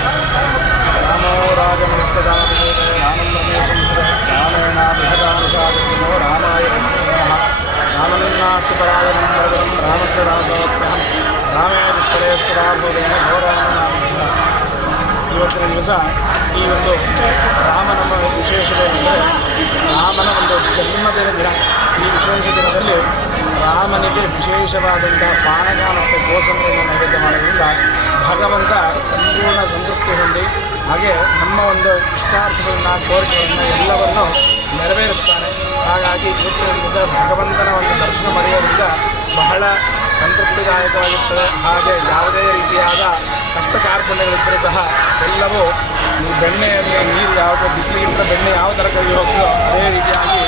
रामो राजमनिस्तदामदेवे रामेणाभिहतानुषादनो रामाय स्मः रामन्नास्ति परायणं वरदं रामस्य दासोऽस्म्यहं रामे चित्तरे सदा भूतेन भो रामनामः। ಇವತ್ತಿನ ದಿವಸ ಈ ಒಂದು ರಾಮನ ವಿಶೇಷವೇನೆಂದರೆ ರಾಮನ ಒಂದು ಜನ್ಮದಿನ ದಿನ. ಈ ವಿಶೇಷ ದಿನದಲ್ಲಿ ರಾಮನಿಗೆ ವಿಶೇಷವಾದಂಥ ಪಾನಕ ಮತ್ತು ಕೋಸಂಬರಿಯನ್ನು ನೈವೇದ್ಯ ಮಾಡೋದ್ರಿಂದ ಭಗವಂತ ಸಂಪೂರ್ಣ ಸಂತೃಪ್ತಿ ಹೊಂದಿ ಹಾಗೆ ನಮ್ಮ ಒಂದು ಇಷ್ಟಾರ್ಥಗಳನ್ನು ಕೋರಿಕೆಗಳನ್ನು ಎಲ್ಲವನ್ನು ನೆರವೇರಿಸ್ತಾನೆ. ಹಾಗಾಗಿ ಇವತ್ತಿನ ದಿವಸ ಭಗವಂತನ ಒಂದು ದರ್ಶನ ಪಡೆಯೋದ್ರಿಂದ ಬಹಳ ಸಂತೃಪ್ತಿದಾಯಕವಾಗಿರ್ತದೆ. ಹಾಗೆ ಯಾವುದೇ ರೀತಿಯಾದ ಕಷ್ಟ ಕಾರ್ಪಣ್ಯಗಳಿದ್ದರೂ ಸಹ ಎಲ್ಲವೂ ಈ ಬೆಣ್ಣೆಯಲ್ಲಿ ನೀರು ಯಾವುದೋ ಬಿಸಿಲಿಗಿಂತ ಬೆಣ್ಣೆ ಯಾವ ಥರ ಕೈ ಹೋಗ್ತದೋ ಅದೇ ರೀತಿಯಾಗಿ